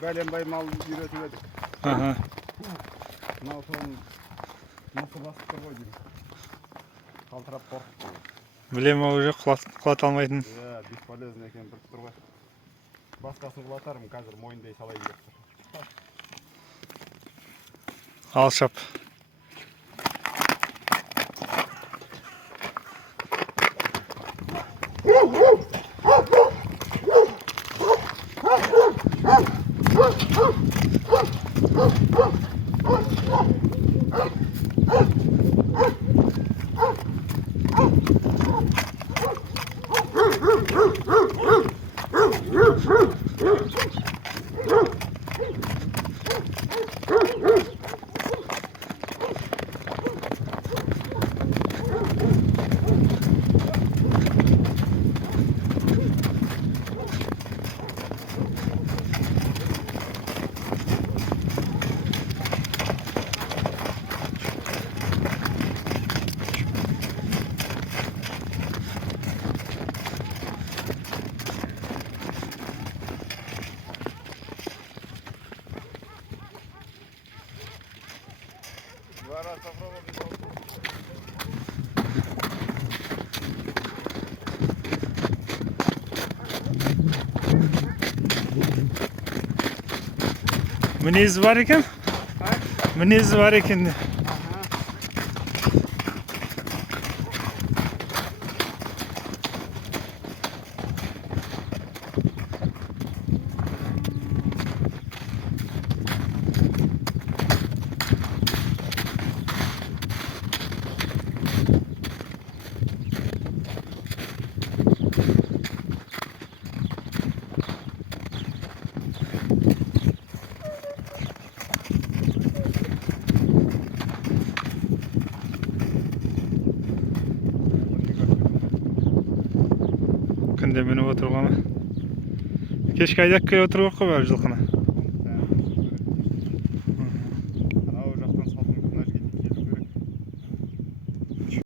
Бәленбай мал үйретіп едік. Мынау соның мысы басып тұр ғой деймін. Қалтырап қорқып. Білем ау уже құлата алмайтын. Бесполезно екен біліп тұр ғой. Басқасын құлатарым, қазір мойындай салайын деп тұр. Алшап. Мінезі бар екен? Мінезі бар екен. Күнде мініп отырғаны. Кешке айдап келіп отыру қой бәрі жылқыны.